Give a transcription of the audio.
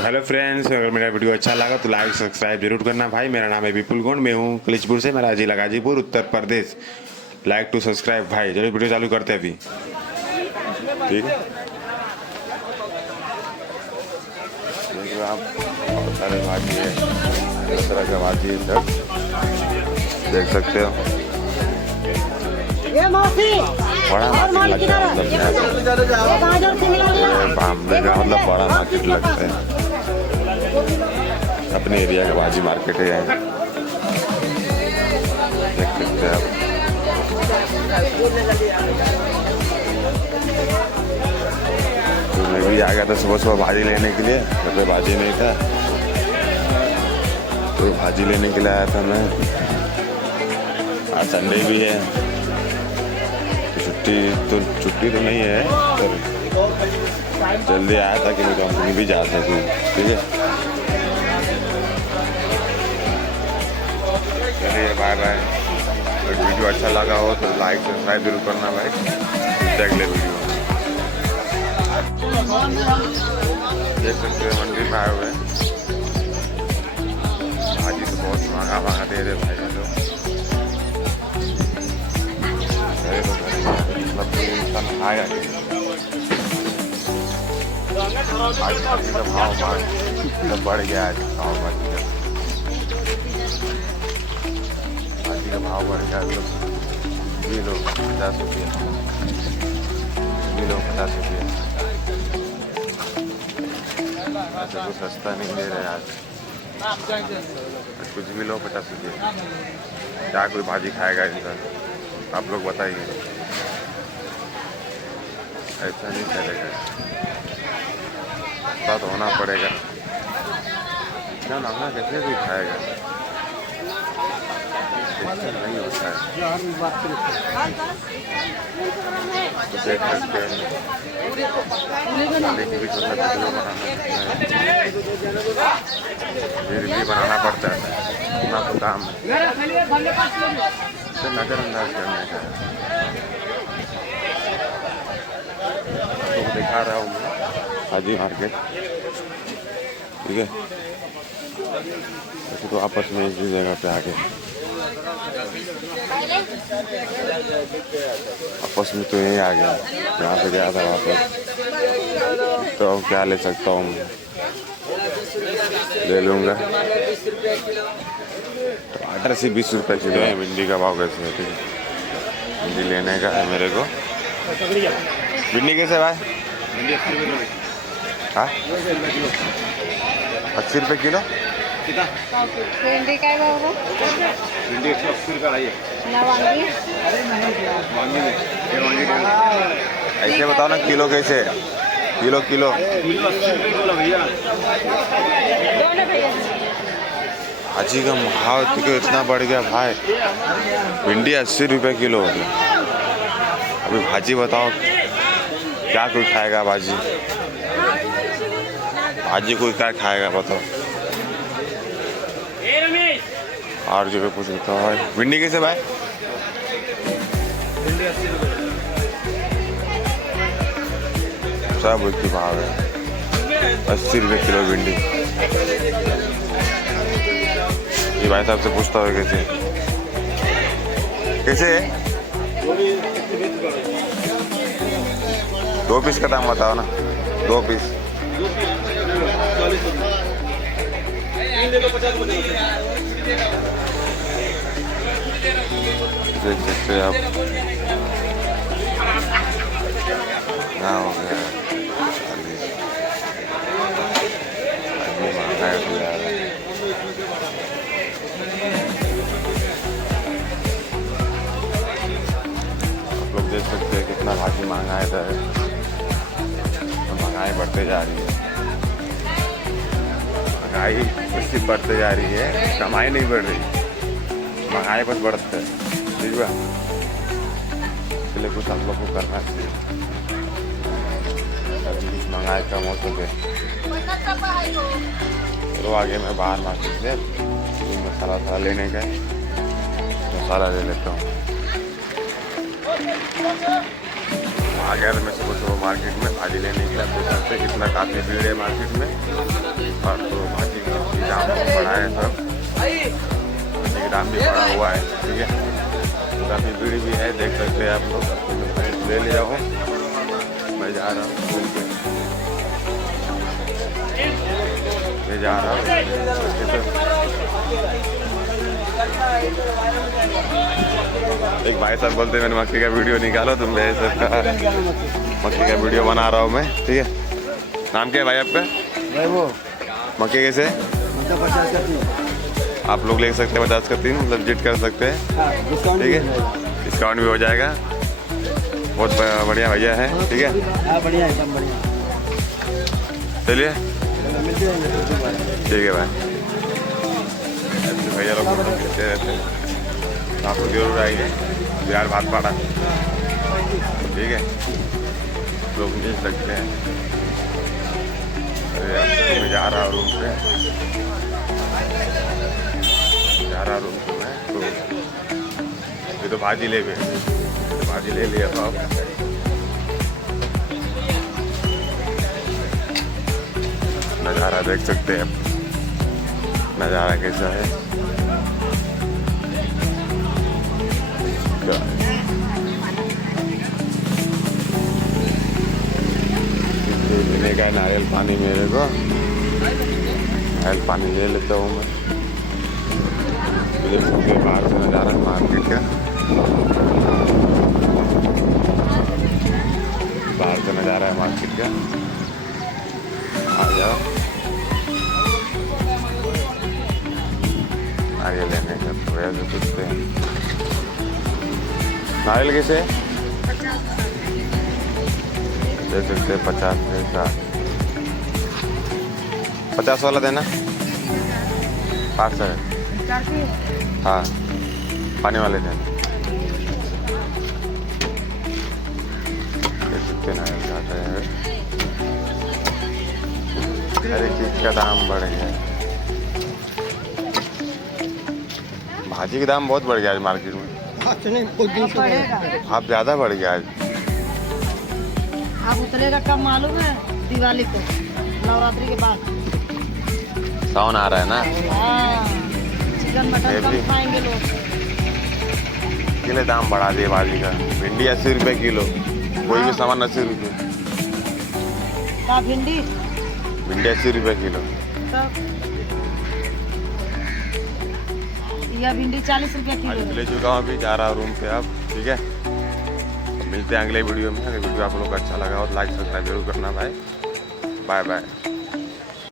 तो hello friends, अगर मेरा वीडियो अच्छा लगा तो लाइक सब्सक्राइब जरूर करना भाई। मेरा नाम है विपुल गोंड, मैं हूँ कलिचपुर से, मेरा जिला Ghazipur Uttar Pradesh. Like to subscribe भाई, जरूर वीडियो चालू करते हैं अभी। ठीक है, देख लो आप, बहुत सारे भाजी है, तरह तरह का भाजी है, सब देख सकते हो। बड़ा मार्केट लगता है, बॉम्बे का मतलब बड़ा मार्केट लगता है। अपने एरिया का भाजी मार्केट है यहाँ, देख सकते हैं आप। तो मैं भी आ गया था सुबह सुबह भाजी लेने के लिए, घर पे भाजी नहीं था तो भाजी लेने के लिए आया था मैं। आज संडे भी है, छुट्टी तो नहीं है, तो जल्दी आया था कि मैं कंपनी भी जा सकूँ। ठीक है, चलिए बाय बाय। अगर वीडियो अच्छा लगा हो तो लाइक सब्सक्राइब जरूर करना भाई। देख ले वीडियो, देख सकते हैं मंदिर में आए हुए हैं। भाजी तो बहुत महंगा दे रहे भाई लोग, मतलब कोई इंसान आएगा भाजी का भाव मतलब बढ़ गया है। भाजी का भाव बढ़ गया, मतलब किलो 50 रुपये, किलो 50 रुपये। ऐसा कुछ सस्ता नहीं दे रहे आज, कुछ भी लो 50 रुपये। क्या कोई भाजी खाएगा इनका, आप लोग बताइए। ऐसा नहीं चलेगा, सस्ता तो होना पड़ेगा, इतना महंगा कैसे भी खाएगा, नहीं होता है। तो देख सकते हैं फिर भी बनाना पड़ता है, इतना तो काम है, नजरअंदाज करने का है। आपको दिखा रहा हूँ भाजी मार्केट। ठीक है, तो आपस में इसी जगह पे आके आपस में तो यही आ गया, यहाँ पे गया था वापस। तो क्या ले सकता हूँ, ले लूँगा। टमाटर से 20 रुपये किलो है। भिंडी का भाव कैसे है? ठीक है, भिंडी लेने का है मेरे को। भिंडी कैसे भाई? हाँ, 80 रुपये किलो। भिंडी का भिंडी 180 रुपये आई है। ऐसे बताओ ना, किलो कैसे? किलो 80 रुपये किलो भैया। अजी का भाव तो इतना बढ़ गया भाई, भिंडी 80 रुपये किलो हो गया। अभी भाजी बताओ, क्या कोई खाएगा भाजी? भाजी कोई क्या खाएगा बताओ? और जो कुछ होता है भाई। भिंडी कैसे भाई? भिंडी 80 रुपये। सब एक ही भाव है, 80 रुपये किलो भिंडी। ये भाई साहब से पूछता है कैसे कैसे है? 2 पीस का दाम बताओ ना, 2 पीस। देख सकते हैं आप, क्या हो गया 40। आदमी महंगा है तो यार। आप लोग देख सकते हैं कितना भाजी महंगा है इधर, तो महंगाई बढ़ते जा रही है। महंगाई उसकी बढ़ते जा रही है, कमाई नहीं बढ़ रही, महंगाई बस बढ़ता है। ठीक है, इसलिए कुछ हम लोग को करना चाहिए, अभी महंगाई कम हो सके। चलो आगे मैं बाहर मार्केट से मसाला लेने का, मसाला ले लेता हूँ। आ गया था मैं सुबह सुबह मार्केट में भाजी लेने के लिए। देख सकते हैं कितना काफ़ी भीड़ है मार्केट में। और तो भाजी का दाम बढ़ा है सब, भाजी का दाम भी बढ़ा हुआ है, ठीक है। तो काफ़ी भीड़ भी है, देख सकते हैं आप लोग। ले लिया हूँ, मैं जा रहा हूँ, मैं जा रहा हूँ। एक भाई साहब बोलते हैं मैंने मक्की का वीडियो निकालो, तुम भाई साहब का मक्की का वीडियो बना रहा हूँ मैं, ठीक है। नाम क्या है भाई आपका? भाई वो मक्की कैसे? 50 का 3। आप लोग ले सकते हैं 50 का 3, मतलब विजिट कर सकते हैं, डिस्काउंट ठीक है। डिस्काउंट भी हो जाएगा, बहुत बढ़िया भैया है, ठीक है। हाँ बढ़िया एकदम बढ़िया। चलिए मिलते हैं ठीक है भाई। ऐसे भैया लोग फोटो खींचते रहते हैं, आप लोग जरूर आइए बिहार भातपाड़ा, ठीक है। लोग मिल सकते हैं। अरे यार, मैं जा रहा हूँ रूम पे, जा रहा रूम पे मैं। तो ये तो भाजी ले गए, तो भाजी ले लिया था। नज़ारा देख सकते हैं, नज़ारा कैसा है। पीने का नारियल पानी मेरे को, नारियल पानी ले लेता हूँ मैं। देख सकते हैं बाहर से नज़ारा मार्केट का, बाहर से नज़ारा है मार्केट का। आ जाओ नारियल लेने का, तो ऐसे पूछते हैं नारियल कैसे दे सकते हैं? 50 है, 50 वाला देना, 500 है। हाँ पानी वाले देना, देख सकते हैं नारियल जाता है। हर एक चीज़ का दाम बढ़ गया है, भाजी का दाम बहुत बढ़ गया आज मार्केट में। आप ज़्यादा बढ़ गया आज। आप उतरेगा कब मालूम है? दिवाली को, नवरात्रि के बाद। सावन आ रहा है ना, हाँ, चिकन मटन कम खाएंगे लोग। किले दाम बढ़ा दिए भाजी का। भिंडी 80 रुपये किलो, कोई भी सामान 80 रुपये। क्या भिंडी? भिंडी 80 रुपये किलो। तब यह भिंडी 40 रुपये आज किलो। ले चुका हूँ, अभी जा रहा हूँ रूम पे अब, ठीक है। मिलते हैं अगले वीडियो में। अगर वीडियो आप लोग को अच्छा लगा हो तो लाइक सब्सक्राइब जरूर करना भाई। Bye bye.